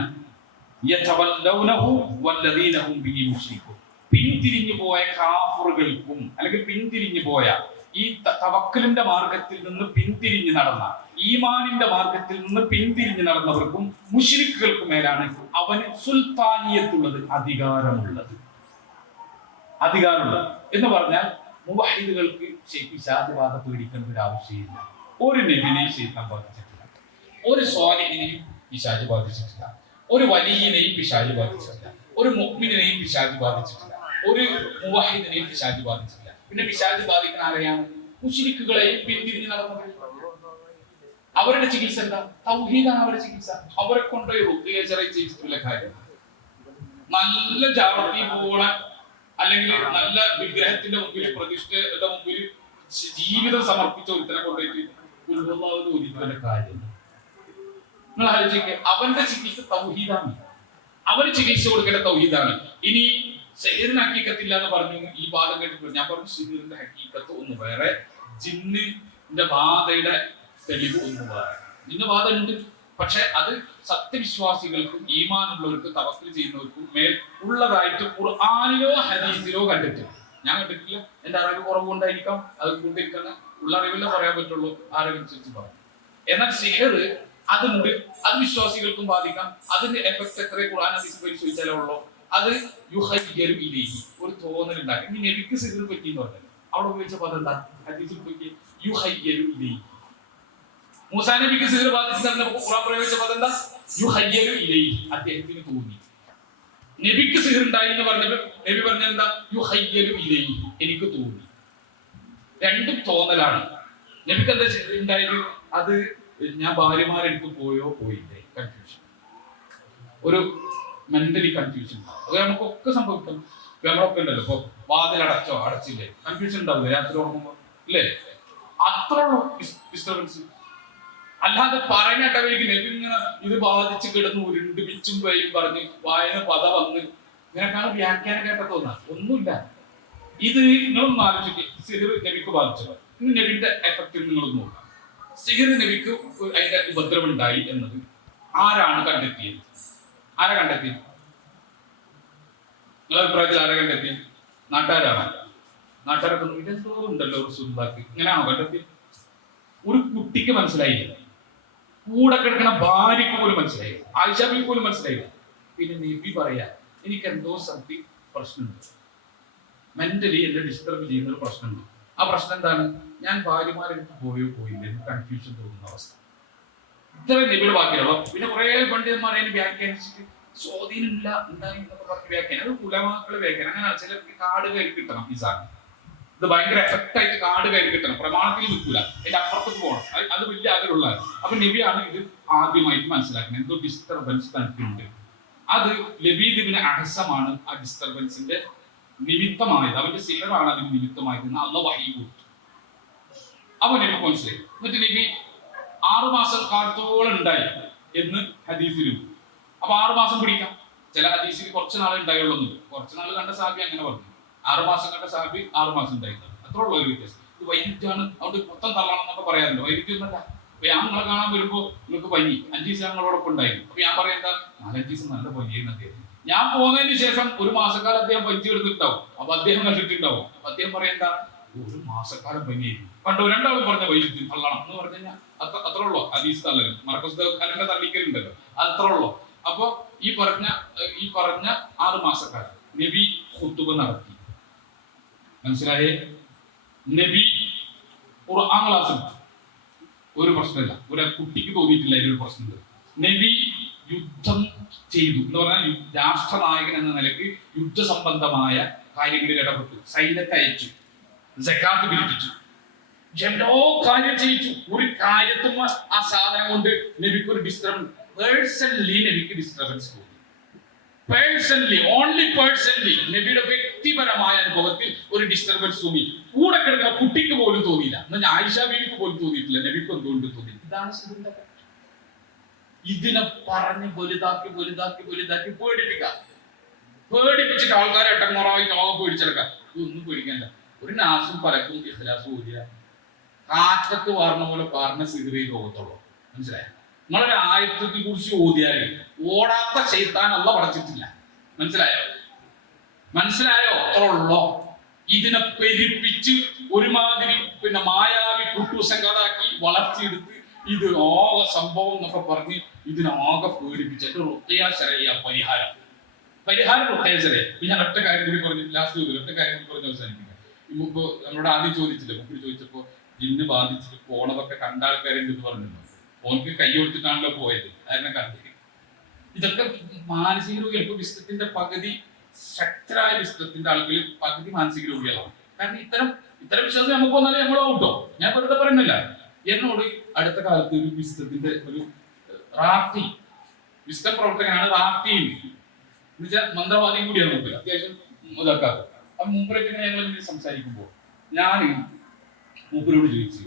യതവല്ലൗനഹു വല്ലദീന ഹും ബിഹി മുശ്രികൂൻ. പിന്തിരിഞ്ഞു പോയ കാഫിറുകൾക്കും അല്ലെങ്കിൽ പിന്തിരിഞ്ഞു പോയ ഈ തവക്കലിന്റെ മാർഗത്തിൽ നിന്ന് പിന്തിരിഞ്ഞു നടന്ന, ഈമാനിന്റെ മാർഗത്തിൽ നിന്ന് പിന്തിരിഞ്ഞു നടന്നവർക്കും മുശ്രിക്കുകൾക്കും മേലാണ് അവന് സുൽത്താനിയത്തുള്ളത്, അധികാരമുള്ളത് എന്ന് പറഞ്ഞാൽ മുവഹിദുകൾക്ക് പിശാചുബാധ പേടിക്കേണ്ട ഒരു ആവശ്യമില്ല. ഒരു നബിനെയും ശൈത്താൻ ബാധിച്ചിട്ടില്ല, ഒരു സ്വാലിഹിനെയും പിശാച് ബാധിച്ചിട്ടില്ല, ഒരു വലിയനെയും പിശാച് ബാധിച്ചിട്ടില്ല, ഒരു മുഅ്മിനെയും പിശാച് ബാധിച്ചിട്ടില്ല, ഒരു മുവഹിദിനെയും പിശാച് ബാധിച്ചിട്ടില്ല. പിന്നെ പിശാച് ബാധിക്കുന്ന ആരെയാണ്? മുശ്രിക്കുകളെയും പിന്തിരിഞ്ഞ് നടന്നത്. അവരുടെ ചികിത്സ എന്താ? തൗഹീദാണ് അവരുടെ ചികിത്സ. അവരെ കൊണ്ടുപോയി റുഖ്യ ചെയ്യിച്ചിട്ടുള്ള കാര്യം, നല്ല ജാറത്തി പോണ അല്ലെങ്കിൽ നല്ല വിഗ്രഹത്തിന്റെ മുമ്പിൽ, പ്രതിഷ്ഠയുടെ മുമ്പിൽ ജീവിതം സമർപ്പിച്ച ഒരുത്തനെ കൊണ്ടുപോയിട്ട് ഒരിക്കലും കാര്യം നിങ്ങൾ ആലോചിക്കുക. അവന്റെ ചികിത്സ തൗഹീദാണ്. അവന് ചികിത്സ കൊടുക്കേണ്ട തൗഹീദാണ്. ഇനി സിഹിറിന് ഹക്കീക്കത്തില്ല എന്ന് പറഞ്ഞു. ഈ വാദം കേട്ടിട്ട് ഞാൻ പറഞ്ഞു സിഹിറിന്റെ ഹക്കീക്കത്ത് ഒന്ന് വേറെ, ജിന്നിന്റെ ബാധയുടെ തെളിവ് ഒന്ന് വേറെ. ജിന്ന് ബാധ ഉണ്ട്, പക്ഷെ അത് സത്യവിശ്വാസികൾക്കും ഈമാനുള്ളവർക്കും തവക്കൽ ചെയ്യുന്നവർക്കും മേൽ ഉള്ളതായിട്ട് ഖുർആനിലോ ഹദീസിലോ കണ്ടിട്ടില്ല. ഞാൻ കണ്ടിട്ടില്ല. എന്റെ അറിവ് കുറവുകൊണ്ടായിരിക്കാം, അത് കൊണ്ടിരിക്കുന്ന ഉള്ള അറിവില്ല പറയാൻ പറ്റുള്ളൂ, അറിവനുസരിച്ച് പറയാം. എന്നാൽ സിഹിർ അതുണ്ട്, അത് വിശ്വാസികൾക്കും ബാധിക്കാം. അതിന്റെ എഫക്ട് എത്ര ഖുർആൻ ഹദീസ് പരിശോധിച്ചാലേ ഉള്ളൂ. അത് യുഹയ്യരു ഇലൈഹി, ഒരു തോന്നൽ ഉണ്ടാക്കും. ഇനി നബിക്ക് സിഹിർ പറ്റി എന്ന് പറഞ്ഞത് അവിടെ ഉപയോഗിച്ച പദം എന്താ? ഹദീസിൽ പറ്റി യുഹയ്യരു ഇലൈഹി. മൂസാ നബിക്ക് സിഹിർ ബാധിച്ചിട്ട് ഖുർആൻ പ്രയോഗിച്ച പദം എന്താ? യുഹയ്യരു ഇലൈഹി, അദ്ദേഹത്തിന് തോന്നി. നബിക്ക് സിഹിർ ഉണ്ടായി എന്ന് പറഞ്ഞപ്പോൾ നബി പറഞ്ഞത് എന്താ? യുഹയ്യരു ഇലൈഹി, എനിക്ക് തോന്നി. രണ്ടും തോന്നലാണ്. നബിക്ക് എന്താ സിഹിർ ഉണ്ടായത്? അത് ഞാൻ ഭാര്യമാരെടുത്ത് പോയില്ലേ, കൺഫ്യൂഷൻ, ഒരു മെന്റലി കൺഫ്യൂഷൻ. അത് നമുക്കൊക്കെ സംഭവിക്കും. നമ്മളൊക്കെ ഉണ്ടല്ലോ, ഇപ്പൊ വാതിൽ അടച്ചില്ലേ, കൺഫ്യൂഷൻ ഉണ്ടാവില്ലേ രാത്രി ഉറങ്ങുമ്പോ ഇല്ലേ? അത്ര ഡിസ്റ്റർബൻസ്. അല്ലാതെ പറഞ്ഞിട്ടവർക്ക് നബി ഇങ്ങനെ ഇത് ബാധിച്ച് കിടന്ന് ഉരുണ്ട് പിച്ചും പേയും പറഞ്ഞ് വായന പത വന്ന് ഇങ്ങനെക്കാണ് വ്യാഖ്യാനം കേട്ട തോന്നാ. ഒന്നുമില്ല. ഇത് നിങ്ങളൊന്നും ആലോചിക്കുക. സിഹിർ നബിക്ക് ബാധിച്ചത്, ഇന്ന് നബിന്റെ എഫക്റ്റ് നിങ്ങളൊന്ന് നോക്കാം. സിഹിർ നബിക്ക് അതിന്റെ ഉപദ്രവമുണ്ടായി എന്നത് ആരാണ് കണ്ടെത്തിയത്? നിങ്ങളുടെ അഭിപ്രായത്തിൽ ആരെ കണ്ടെത്തി? നാട്ടുകാരാണ്. നാട്ടുകാരൊക്കെ ഇതെന്തോ ഉണ്ടല്ലോ റസൂലുള്ളാഹിക്ക്, ഇങ്ങനെയാണോ കണ്ടെത്തി? ഒരു കുട്ടിക്ക് മനസ്സിലായില്ല, കൂടെ കിടക്കുന്ന ഭാര്യക്ക് പോലും മനസ്സിലായില്ല, ആയിഷ ബീവിക്ക് പോലും മനസ്സിലായില്ല. പിന്നെ നബി പറയാ എനിക്ക് എന്തോ സംതിങ് പ്രശ്നമുണ്ട്, മെന്റലി എന്നെ ഡിസ്റ്റർബ് ചെയ്യുന്ന ഒരു പ്രശ്നമുണ്ട്. ആ പ്രശ്നം എന്താണ്? ഞാൻ ഭാര്യമാരെടുത്ത് പോയില്ല, എനിക്ക് കൺഫ്യൂഷൻ തോന്നുന്ന അവസ്ഥ. ഇത്ര നബിയുടെ ബാക്കിയുള്ളൂ. പിന്നെ കുറെ പണ്ഡിതന്മാർ അതിന് വ്യാഖ്യാനിച്ചിട്ട് സ്വാധീനമില്ല ഉണ്ടായി എന്നൊക്കെ പറഞ്ഞ് വ്യാഖ്യാനം. അത് ഉലമാക്കള് വ്യാഖ്യാനം. അങ്ങനെ ചിലർക്ക് കാട് കയറി കിട്ടണം ഈ സാധനം. ഇത് ഭയങ്കര എഫക്റ്റ് ആയിട്ട് കാട് കയറി കിട്ടണം, പ്രമാണത്തിൽ നിൽക്കൂല, അതിന്റെ അപ്പുറത്തേക്ക് പോകണം. അത് വലിയ ആഗ്രഹമുള്ളതാണ്. അപ്പൊ നബിയാണ് ഇത് ആദ്യമായിട്ട് മനസ്സിലാക്കുന്നത്. എന്തോ ഡിസ്റ്റർബൻസ് തനിക്കുണ്ട്. അത് ലബീദ് ഇബ്നു അഹ്സമാണ് ആ ഡിസ്റ്റർബൻസിന്റെ നിമിത്തമായത്. അവന്റെ സിഹറാണ് അതിന് നിമിത്തമായത് എന്ന് അള്ളാഹു വഹീ കൊടുത്തു. അപ്പൊ നബി മനസ്സിലായി. എന്നിട്ട് നബി 6 മാസം കാലത്തോളം ഉണ്ടായി എന്ന് ഹദീസിലും. അപ്പൊ 6 മാസം പിടിക്കാം. ചില ഹദീസിൽ കുറച്ച് നാളെ ഉണ്ടായുള്ളൂ. കുറച്ച് നാൾ കണ്ട സാബി അങ്ങനെ പറഞ്ഞു. 6 മാസം കണ്ട സാബി 6 മാസം ഉണ്ടായി. അത്ര ഉള്ള ഒരു വ്യത്യാസം. ഇത് വൈരുദ്ധ്യമാണ്. അതുകൊണ്ട് മൊത്തം തള്ളണം എന്നൊക്കെ പറയാറുണ്ട്. വൈരുദ്ധ്യം എന്നല്ല. അപ്പൊ ഞാൻ നിങ്ങളെ കാണാൻ വരുമ്പോ നിങ്ങൾക്ക് പനി 5 ദിവസം ഞങ്ങളോടൊപ്പം ഉണ്ടായിരുന്നു. അപ്പൊ ഞാൻ പറയാം എന്താ 4-5 ദിവസം നല്ല പനിയായിരുന്നു അദ്ദേഹം. ഞാൻ പോകുന്നതിന് ശേഷം 1 മാസക്കാലം അദ്ദേഹം പനിച്ചു എടുത്തിട്ടുണ്ടാവും. അപ്പൊ അദ്ദേഹം കണ്ടിട്ടുണ്ടാവും. അപ്പൊ അദ്ദേഹം പറയണ്ട 1 മാസക്കാലം പനിയായിരുന്നു. കണ്ടോ, രണ്ടാളും പറഞ്ഞ വൈരുദ്ധ്യം തള്ളണം എന്ന് പറഞ്ഞു കഴിഞ്ഞാൽ അത്ര ഉള്ളൂ. ഹദീസ് തള്ളലും മർക്കസുകാരന്റെ തള്ളിക്കലുണ്ടല്ലോ, അത് അത്ര ഉള്ളൂ. അപ്പൊ ഈ പറഞ്ഞ 6 മാസക്കാലം നബി ഖുതുബ നടത്തി. മനസ്സിലായേ? നബി ഖുർആൻ ക്ലാസ് ഒരു പ്രശ്നമില്ല. ഒരു കുട്ടിക്ക് തോന്നിയിട്ടില്ല ഇതിലൊരു പ്രശ്നമുണ്ട്. നബി യുദ്ധം ചെയ്തു എന്ന് പറഞ്ഞാൽ രാഷ്ട്രനായകൻ എന്ന നിലയ്ക്ക് യുദ്ധസംബന്ധമായ കാര്യങ്ങളിൽ ഇടപെട്ടു, സൈന്യത്തെ അയച്ചു, സകാത്ത് പിരിപ്പിച്ചു, എല്ലാ കാര്യം ചെയ്യിച്ചു. ഒരു കാര്യത്തും ആ സാധനം കൊണ്ട് നബിക്ക് ഒരു ഡിസ്റ്റർബൻസ്, പേഴ്സണലി നബിക്ക് ഡിസ്റ്റർബൻസ് തോന്നി. പേഴ്സണലി, ഓൺലി പേഴ്സണലി നബിയുടെ വ്യക്തിപരമായ അനുഭവത്തിൽ ഒരു ഡിസ്റ്റർബൻസ് തോന്നി. കൂടെ കിടക്കുന്ന കുട്ടിക്ക് പോലും തോന്നിയില്ല. എന്നാൽ ആയിഷ ബീവിക്ക് പോലും തോന്നിയിട്ടില്ല. നബിക്ക് എന്തുകൊണ്ട് തോന്നി? ഇതാണ് ഇതിനെ പറഞ്ഞ് വലുതാക്കി പേടിപ്പിച്ചിട്ട് ആൾക്കാരെ എട്ടങ്ങോറായിട്ട് പേടിച്ചെടുക്കാം. ഇതൊന്നും പേടിക്കണ്ട. ഒരു നാസും പലക്കും ഇഖ്ലാസും ഓതിയ കാറ്റത്ത് വാർന്ന പോലെ പറഞ്ഞ സിഗറി ലോകത്തുള്ളൂ. മനസ്സിലായോ? നിങ്ങളൊരു ആയത്തെ കുറിച്ച് ഓതിയാലേ ഓടാത്ത ശൈത്താൻ അല്ലാഹു പടച്ചിട്ടില്ല. മനസ്സിലായോ? അത്ര ഉള്ളോ. ഇതിനെ പെരുപ്പിച്ച് ഒരുമാതിരി മായാവി കുട്ടൂസങ്കാതാക്കി വളർത്തിയെടുത്ത് ഇത് ആകെ സംഭവം എന്നൊക്കെ പറഞ്ഞ് ഇതിനാകെ പേടിപ്പിച്ചിട്ട് റുഖിയ ശരയ്യ പരിഹാരം റുഖിയ ശരയ്യ. ഞാൻ ഒറ്റ കാര്യം കൂടി പറഞ്ഞു, ലാസ്റ്റ് ഒറ്റ കാര്യം കൂടി പറഞ്ഞ് അവസാനിപ്പിക്കാം. ഇപ്പൊ നമ്മളോട് ആദ്യം ചോദിച്ചില്ലേ, മുമ്പിൽ ചോദിച്ചപ്പോ ജിന്ന് ബാധിച്ചിട്ട് പോണതൊക്കെ കണ്ട ആൾക്കാരെന്ന് പറഞ്ഞിരുന്നു. ഓർക്ക് കൈ കൊടുത്തിട്ടാണല്ലോ പോയത്, അതിനെ കണ്ടിട്ട്. ഇതൊക്കെ മാനസിക രോഗികൾ. ഇപ്പൊ വിസ്തത്തിന്റെ പകുതി ശക്തരായ വിസ്തത്തിന്റെ ആളുകളിൽ പകുതി മാനസിക രോഗികളാണ്. കാരണം ഇത്തരം വിശ്വാസം നമുക്ക് വന്നാലേ നമ്മളോ ഔട്ടോ. ഞാൻ വെറുതെ പറയുന്നില്ല. എന്നോട് അടുത്ത കാലത്ത് ഒരു വിസ്തത്തിന്റെ ഒരു റാഫി, വിസ്തം പ്രവർത്തകനാണ് റാഫി എന്നുവെച്ചാൽ മന്ത്രവാദിയും കൂടിയാണ് മുമ്പിൽ, അത്യാവശ്യം ഇതാക്കാറ്. അപ്പൊ മൂപ്പരൊക്കെ ഞങ്ങൾ സംസാരിക്കുമ്പോൾ ഞാൻ മൂപ്പരോട് ചോദിച്ചു,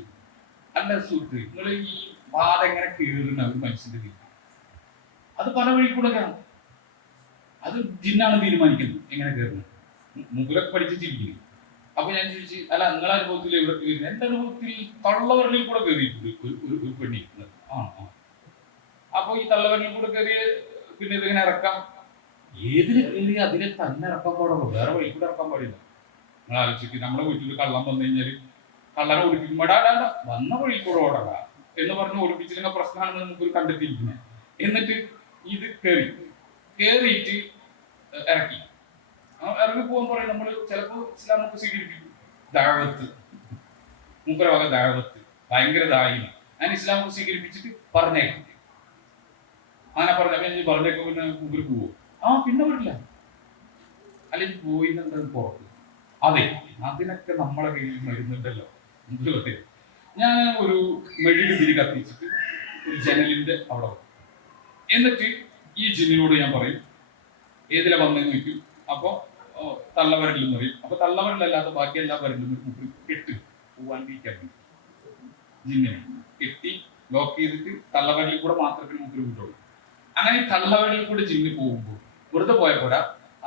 അല്ല സുഹൃത്ത്, നിങ്ങൾ ഈ ബാധ എങ്ങനെ കീറുന്ന ഒരു മനുഷ്യന്റെ തീരുമാനം? അത് പല വഴി കൂടെ കാണും. അത് ജിന്നാണ് തീരുമാനിക്കുന്നത് എങ്ങനെ കയറുന്നത്. മൂപ്പരൊക്കെ പഠിച്ചിരിക്കുന്നു. അപ്പൊ ഞാൻ ചോദിച്ചു, അല്ല നിങ്ങളുടെ അനുഭവത്തിൽ എവിടെ കയറുന്നത്? എന്റെ അനുഭവത്തിൽ തള്ളവരലിൽ കൂടെ കയറിയിട്ടുണ്ട് ഒരു പെണ്ണിരിക്കുന്നത്. അപ്പൊ ഈ തള്ളവരലിൽ കൂടെ കയറിയ പിന്നെ ഇതിങ്ങനെ ഇറക്കാം. ഏതിന് കയറി അതിനെ തന്നെ ഇറക്കാൻ പാടുള്ളൂ, വേറെ വഴി കൂടെ ഇറക്കാൻ പാടില്ല. നിങ്ങൾ ആലോചിക്ക്, നമ്മുടെ വീട്ടിൽ കള്ളം വന്നു കഴിഞ്ഞാൽ കള്ളനെ ഓടിപ്പിക്കും, മടാടാണ്ട വന്ന വഴി കൂടെ ഓടണ്ട എന്ന് പറഞ്ഞ് ഓടിപ്പിച്ചില്ലെങ്കിൽ പ്രശ്നമാണെന്ന് നമുക്കൊരു കണ്ടെത്തിയിരിക്കുന്നത്. എന്നിട്ട് ഇത് കേറിയിട്ട് ഇറക്കി പോകാൻ പറയും. നമ്മൾ ചിലപ്പോൾ ഇസ്ലാമൊക്കെ സ്വീകരിപ്പിക്കും. ദാവത്ത്, മൂപ്പരവക ദാവത്ത്, ഭയങ്കര ദായിന്. ഞാൻ ഇസ്ലാമൊക്കെ സ്വീകരിപ്പിച്ചിട്ട് പറഞ്ഞേക്കും. അങ്ങനെ പറഞ്ഞേക്കും. പിന്നെ മൂപ്പര് പോവും. പിന്നെ വരില്ല. അല്ലെങ്കിൽ പോയി എന്താ പുറത്ത്. അതെ, അതിനൊക്കെ നമ്മളെ കയ്യിൽ മരുന്നുണ്ടല്ലോ. ഞാൻ ഒരു മെഴുകുതിരി കത്തിച്ചിട്ട് ഒരു ജനലിന്റെ അവിടെ വരും. എന്നിട്ട് ഈ ജിന്നിനോട് ഞാൻ പറയും ഏതിലെ വന്നെന്ന് വയ്ക്കും. അപ്പൊ തള്ളവരലെന്ന് പറയും. അപ്പൊ തള്ളവരലല്ലാതെ ബാക്കി എല്ലാ വരലും കെട്ട് പോവാണ്ടിരിക്കാൻ വേണ്ടി ജിന്നിനെ കെട്ടി ലോക്ക് ചെയ്തിട്ട് തള്ളവരലിൽ കൂടെ മാത്രമേ മുമ്പിൽ വിട്ടുള്ളൂ. അങ്ങനെ ഈ തള്ളവരലിൽ കൂടെ ജിന്ന് പോകുമ്പോൾ വെറുതെ പോയ പോരാ,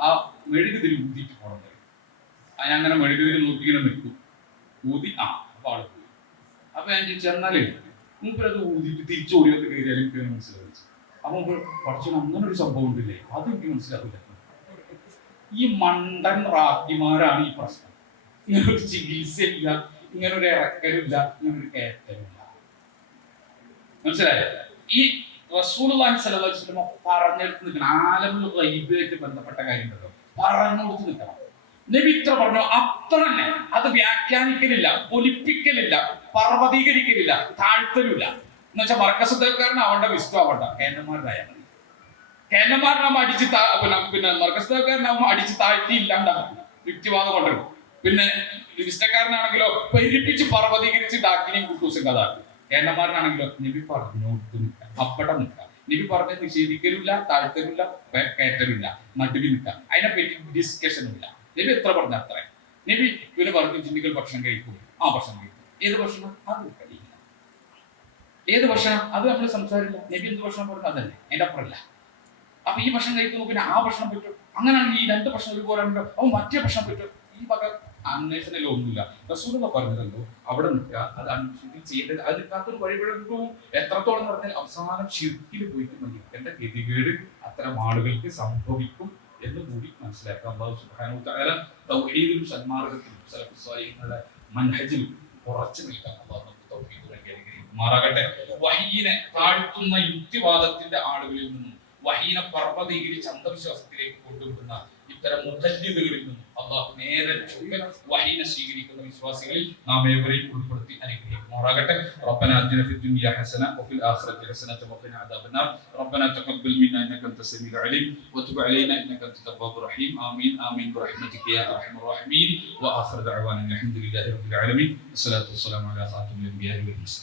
ആ മെഴുകുതിരി ഊതിയിട്ട് പോകണം പറയും. ഞാൻ അങ്ങനെ മെഴുകുതിരി നോക്കിങ്ങനെ നിൽക്കും. ഊതി അപ്പൊ ആള് പോയി. അപ്പൊ ഞാൻ ചോദിച്ചു, എന്നാലേ മൂപ്പരത് ഊതിയിട്ട് തിരിച്ചോടിയൊക്കെ കയറിയാലും എനിക്ക് മനസ്സിലാവിച്ചു. അപ്പൊ കുറച്ച് അങ്ങനെ ഒരു സംഭവം ഉണ്ടല്ലേ, അത് എനിക്ക് മനസ്സിലാവില്ല. ഈ മണ്ടൻ റാത്തിമാരാണ് ഈ പ്രശ്നം. ഇങ്ങനൊരു ചികിത്സയില്ല, ഇങ്ങനൊരു ഇറക്കലില്ല, ഇങ്ങനൊരു കയറ്റമില്ല. മനസ്സിലായോ? ഈ റസൂലുള്ളാഹി സ്വല്ലല്ലാഹു അലൈഹി വസല്ലം പറഞ്ഞെടുത്ത് നിൽക്കണം. ആലമുൽ ഗൈബുമായിട്ട് ബന്ധപ്പെട്ട കാര്യങ്ങളോ പറഞ്ഞുകൊടുത്ത് നിൽക്കണം. നബി ഇത്ര പറഞ്ഞു, അത്ര തന്നെ. അത് വ്യാഖ്യാനിക്കലില്ല, പൊലിപ്പിക്കലില്ല, പർവ്വതീകരിക്കലില്ല, താഴ്ത്തലില്ല. എന്നുവെച്ചാൽ മർക്കസക്കാരനാവണ്ട വിസ്തുവാവണ്ട കേന്ദ്രന്മാരായാൽ മതി. കേന്ദ്രന്മാരനാവുമ്പോൾ അടിച്ച് പിന്നെ മർക്കസക്കാരനാവുമ്പോൾ അടിച്ച് താഴ്ത്തി ഇല്ലാണ്ടാകും, യുക്തിവാദം കൊണ്ടുവരും. പിന്നെ വിസ്തക്കാരനാണെങ്കിലോ പെരുപ്പിച്ച് പർവ്വതീകരിച്ച് ഡാക്കിനെയും കുട്ടൂസും കഥ. കേന്ദ്രന്മാരനാണെങ്കിലോ നബി പറഞ്ഞോട്ട് നിൽക്കാം, അപ്പടം നിൽക്കാം. നബി പറഞ്ഞ നിഷേധിക്കലില്ല, താഴ്ത്തലില്ല, കയറ്റലില്ല, നടുവിൽ നിൽക്കാം. അതിനെപ്പറ്റി ഡിസ്കഷനില്ല. നബി എത്ര പറഞ്ഞ അത്ര. നബി പിന്നെ പറഞ്ഞു ജിന്നുകൾ ഭക്ഷണം കഴിക്കും, ആ ഭക്ഷണം കഴിക്കും. ഏത് ഭക്ഷണം? അത് കഴിയില്ല. ഏത് ഭക്ഷണം? അത് നമ്മൾ സംസാരില്ല. നബി എന്ത് ഭക്ഷണം പറഞ്ഞു അതല്ലേ, അതിന്റെ അപ്പുറമില്ല. അപ്പൊ ഈ ഭക്ഷണം കഴിക്കുമ്പോൾ പിന്നെ ആ ഭക്ഷണം പറ്റും. അങ്ങനെയാണെങ്കിൽ ഈ രണ്ട് ഭക്ഷണം ഒരുപോലെ ഉണ്ടോ, അപ്പൊ മറ്റേ ഭക്ഷണം പറ്റും. ഈ വക അന്വേഷണമല്ലോ ഒന്നുമില്ല. റസൂലുള്ള പറഞ്ഞതല്ലോ അവിടെ നിൽക്കുക, അത് അന്വേഷണത്തിൽ ചെയ്യേണ്ടത്. അത് നിൽക്കാത്തൊരു വഴിപഴക്കവും എത്രത്തോളം പറഞ്ഞാൽ അവസാനം ശിർക്കിൽ പോയിട്ട് മരിക്കേണ്ട ഗതികേട് അത്തരം ആളുകൾക്ക് സംഭവിക്കും എന്ന് കൂടി മനസ്സിലാക്കുക. അല്ലാഹു സുബ്ഹാനഹു വ തആല തൗഹീദിലും സന്മാർഗ്ഗത്തിലും സലഫുസ് സ്വാലിഹീങ്ങളുടെ മൻഹജിലും ഉറച്ചു നിൽക്കാൻ അല്ലാഹു നമുക്ക് തൗഫീഖ് നൽകി അനുഗ്രഹിക്കുമാറാകട്ടെ. വഹീനെ താഴ്ത്തുന്ന യുക്തിവാദത്തിന്റെ ആളുകളിൽ നിന്നും വഹീനെ പർവ്വതീകരിച്ച് അന്ധവിശ്വാസത്തിലേക്ക് കൊണ്ടുവരുന്ന ഇത്തരം മുതല്ലിദുകളിൽ നിന്നും അല്ലാഹു നേരെ വഹീനെ സ്വീകരിക്കുന്ന വിശ്വാസികളിൽ നാം ഏവരെയും ഉൾപ്പെടുത്തി അനുഗ്രഹിക്കുമാറാകട്ടെ. റബ്ബനാ ആതിനാ ഫിദ് ദുനിയാ ഹസന വഫിൽ ആഖിറതി ഹസനത വഖിനാ അദാബന്നാർ. റബ്ബനാ തഖബ്ബൽ മിന്നാ ഇന്നക അൻത സമീഉൽ അലീം വതുബ് അലൈനാ ഇന്നക അൻത തവ്വാബുർ റഹീം. ആമീൻ ആമീൻ ബിറഹ്മതിക യാ അർഹമർ റഹീമീൻ. വആഖിറു ദഅവാനാ അൽഹംദുലില്ലാഹി റബ്ബിൽ ആലമീൻ. അസ്സലാത്തു വസ്സലാമു അലാ ഖാതിമിൽ അൻബിയാഇ വൽ മുർസലീൻ.